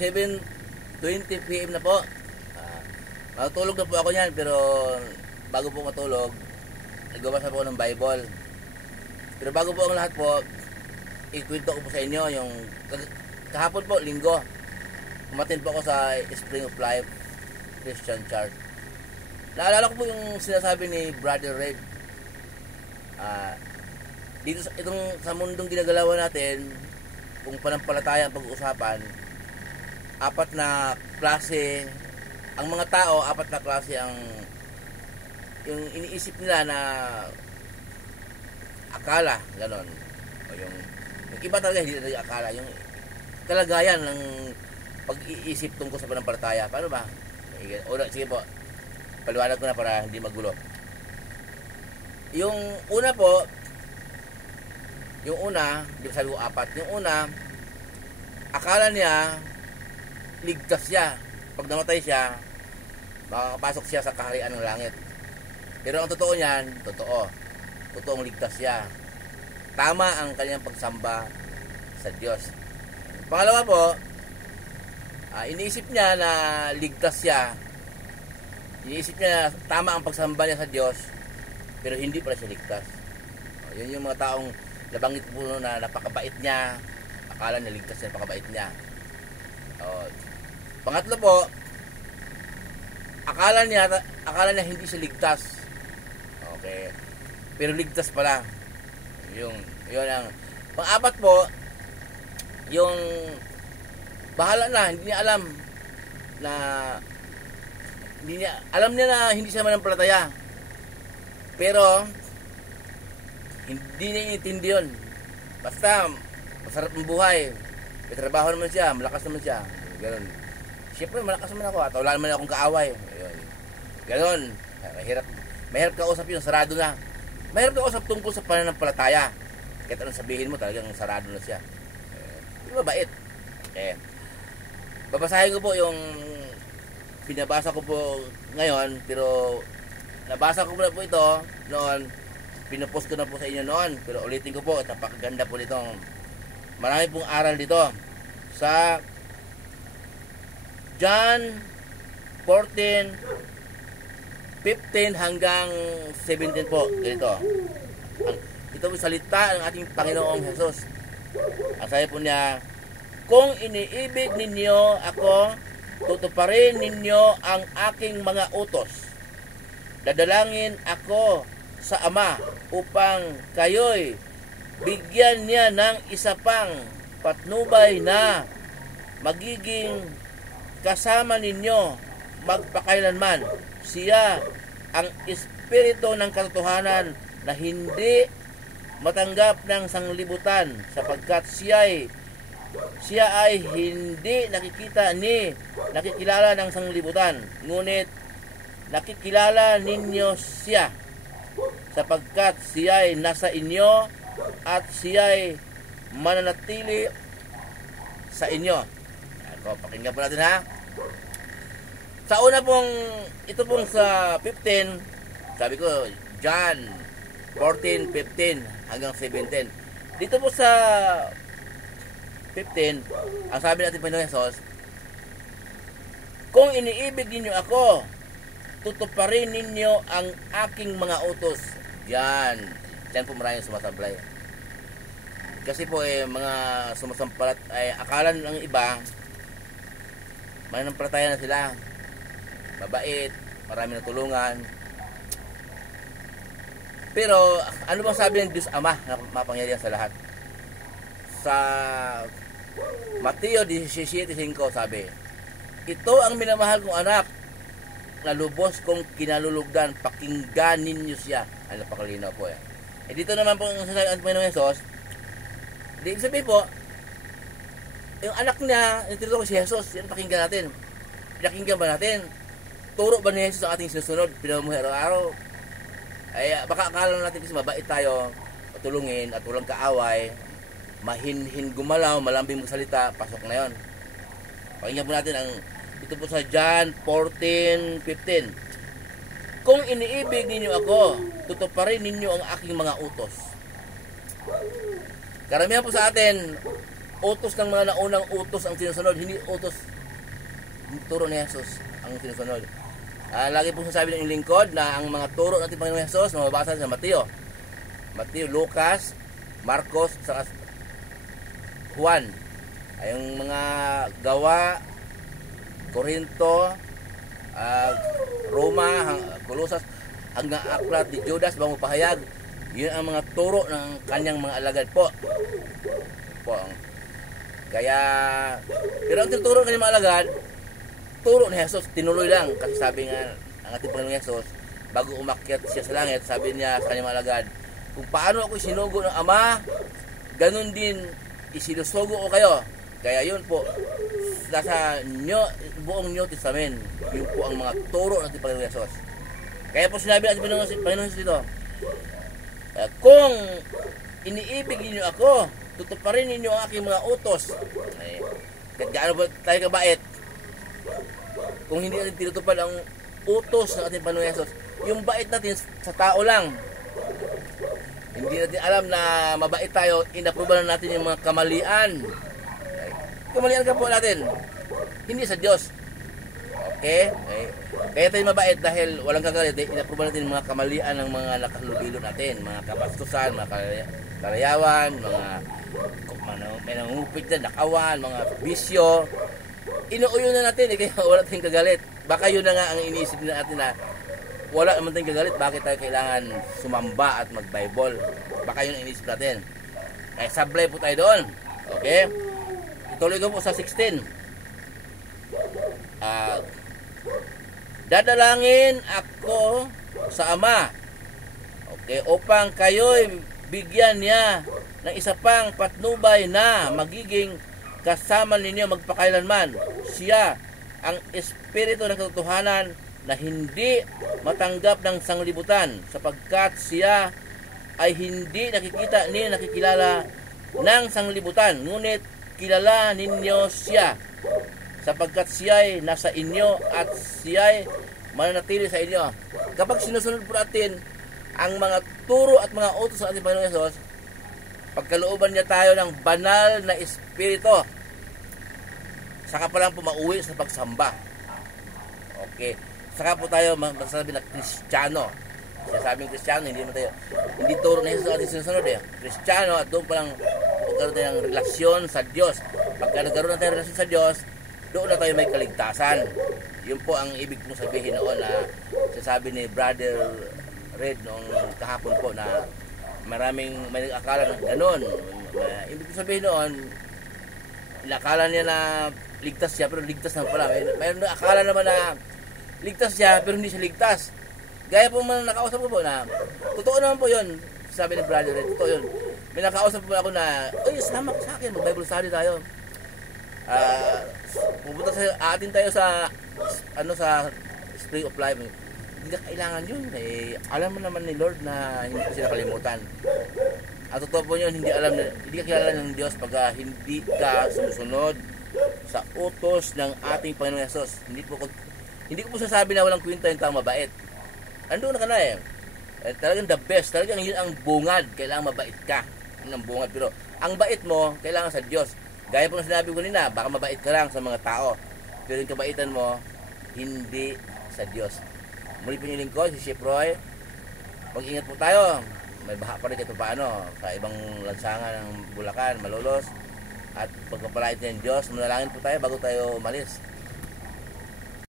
7:20 PM na po. Matulog na po ako niyan, pero bago po matulog, nagbabasa po ako ng Bible. Pero bago po ang lahat po, ikwento ko po sa inyo yung kahapon po, linggo. Umattend po ako sa Spring of Life Christian Church. Naalala ko po yung sinasabi ni Brother Red. Dito sa mundong ginagalawan natin, kung panampalataya ang pag-uusapan, apat na klase ang mga tao, apat na klase ang yung iniisip nila na akala, ganon. O yung iba talaga hindi na akala, yung kalagayan ng pag-iisip tungkol sa panampalataya. Paano ba? Sige po, paliwanag ko na para hindi magulo. Yung una po, di ba sabi ko apat, yung una, akala niya, ligtas siya. Pag namatay siya, makakapasok siya sa kaharian ng langit. Pero ang totoo niyan, totoong ligtas siya. Tama ang kanyang pagsamba sa Diyos. Pangalawa po, iniisip niya na ligtas siya. Iniisip niya na tama ang pagsamba niya sa Diyos, pero hindi pala siya ligtas. Yun yung mga taong nabanggit po na napakabait niya, akala niya ligtas niya, napakabait niya. Pangatlo po, akala niya hindi siya ligtas. Okay. Pero ligtas pala. Yun ang pang-apat po, yung bahala na, hindi niya alam na hindi siya manampalataya. Pero hindi niya inintindi yun. Basta masarap ang buhay, may trabaho naman siya, malakas naman siya, gano'n. Siyempre malakas naman ako at wala naman akong kaaway. Gano'n. Mahirap kausap yun, sarado na. Mahirap kausap tungkol sa pananampalataya. Kahit anong sabihin mo, talagang sarado na siya. Mabait. Babasahin ko po yung pinabasa ko po ngayon, pero nabasa ko na po ito noon, pinopost ko na po sa inyo noon, pero ulitin ko po, napakaganda po nitong, marami pong aral dito sa John 14:15 hanggang 17 po. Ganito. Ito po salita ng ating Panginoong Jesus. Ang sabi po niya, kung iniibig ninyo ako, tutuparin ninyo ang aking mga utos. Dadalangin ako sa Ama upang kayo'y bigyan niya ng isa pang patnubay na magiging kasama ninyo magpakailanman. Siya ang espiritu ng katotohanan na hindi matanggap ng sanglibutan, sapagkat siya ay hindi nakikilala ng sanglibutan, ngunit nakikilala ninyo siya, sapagkat siya ay nasa inyo at siya ay mananatili sa inyo. Pakinggan po natin, ha. Sa una pong, ito pong sa 15, sabi ko, John 14:15 hanggang 17. Dito po sa 15, ang sabi natin Panginoon Jesus, kung iniibig ninyo ako, tutuparin ninyo ang aking mga utos. Yan po maraming sumasablay. Kasi po mga sumasampalat ay akala ng iba mananampalataya na sila, mabait, marami na tulungan. Pero ano bang sabi ng Diyos Ama na mapangyarihan sa lahat? Sa Mateo 17:5 sabi, ito ang minamahal kong anak na lubos kong kinalulugdan, pakinggan ninyo siya. Ano pakalinaw po dito naman po ang sasabi ng Panginoon Jesus, di ibig sabihin po, yung anak niya, yung tinuturo ko si Jesus, yan pakinggan natin. Pinakinggan ba natin? Turo ba ni Jesus ang ating sinusunod? Pinamamuhay araw-araw? Ay baka akala natin kasi mabait tayo, patulungin at walang kaaway, mahinhin gumalaw, malambing magsalita, pasok na yon. Pakinggan po natin ang ito po sa John 14:15. Kung iniibig ninyo ako, tutuparin ninyo ang aking mga utos. Karamihan po sa atin, utos ng mga naunang utos ang sinusunod, hindi utos, hindi turo ni Jesus ang sinusunod. Lagi pong sasabi ng lingkod na ang mga turo natin Panginoong Jesus na mabasa sa Mateo, Lucas, Marcos, saka Juan. Ay yung mga gawa, Korinto, Roma, Colosas, hanggang aklat ni Judas bago pahayag, yun ang mga turo ng kanyang mga alagad po. Kaya, pero ang tinuturo ng kanyang mga alagad, turo ni Jesus, tinuloy lang. Kasi sabi nga, ang ating Panginoong Jesus, bago umakyat siya sa langit, sabi niya sa kanyang mga alagad, kung paano ako sinugo ng Ama, ganun din isinusugo ko kayo. Kaya yun po, nasa buong New Testament, yun po ang mga turo ng ating Panginoong Jesus. Kaya po sinabi natin Panginoon Jesus dito, kung iniibig ninyo ako, tutuparin ninyo ang aking mga utos. Gaano ba tayo kabait? Kung hindi natin tinutupad ang utos ng ating Panginoong Jesus, yung bait natin sa tao lang. Hindi natin alam na mabait tayo, inaprubahan natin yung mga kamalian. Kamalian ka po natin, hindi sa Diyos. Okay? Kaya tayo mabait dahil walang kagalit, inaprubahan natin yung mga kamalian ng mga nakalubilo natin, mga kapastusan, mga kalayawan, mga may nangungupit na nakawan, mga bisyo. Inuuyo na natin, kaya wala tayong kagalit. Baka yun na nga ang iniisip natin na wala naman tayong kagalit, bakit tayo kailangan sumamba at mag-Bible? Baka yun ang iniisip natin. Kaya sablay po tayo doon. Okay? Ituloy ko po sa 16. Dadalangin ako sa Ama. Okay, upang kayo'y bigyan niya ng isa pang patnubay na magiging kasama ninyo magpakailanman. Siya ang Espiritu ng katotohanan na hindi matanggap ng sanglibutan, sapagkat siya ay hindi nakikita ni nakikilala ng sanglibutan, ngunit kilala ninyo siya, sapagkat siya ay nasa inyo at siya ay mananatili sa inyo. Kapag sinusunod po natin ang mga turo at mga utos ng ating Panginoong Hesus, pagkalooban niya tayo ng banal na Espiritu, saka pa lang po mauwi sa pagsamba. Okay. Saka po tayo masasabi na Kristiyano. Sinasabing Kristiyano, hindi turo na Jesus ang ating sinusunod Kristiyano, at doon pa lang magkaroon tayo ng relasyon sa Diyos. Pagka nagkaroon na tayo ng relasyon sa Diyos, doon na tayo may kaligtasan. Yun po ang ibig kong sabihin noon na sinasabi ni Brother Red noong kahapon po na may nag-akala ng ganon. Ibig kong sabihin noon, inakala niya na ligtas siya, pero ligtas naman pala. May akala naman na ligtas siya, pero hindi siya ligtas. Gaya po man nakausap ko po na, totoo naman po yun. Sabi ni Brother Red, totoo yun. May nakausap po ako na, oy, sama ka sa akin, mag-Bible study tayo. Pupunta atin tayo sa Spring of Life. Hindi na kailangan yun. Alam mo naman ni Lord na hindi ko sila kalimutan. At totoo po yun, hindi ka kilala ng Diyos pag hindi ka sumusunod sa utos ng ating Panginoong Hesus. Hindi ko po sasabi na walang kwenta yung taong mabait. Ando na ka na talagang the best. Talagang yun ang bungad. Kailangan mabait ka. Yun ang bungad. Pero ang bait mo, kailangan sa Diyos. Gaya po na sinabi ko nila, baka mabait ka lang sa mga tao. Pero yung kabaitan mo, hindi sa Diyos. Muli po yung lingkod, si Chef Roy. Mag-ingat po tayo. May baha pa rin ito paano. Sa ibang lansangan ng Bulacan, Malolos. At pagpapalait ng Diyos, manalangin po tayo bago tayo umalis.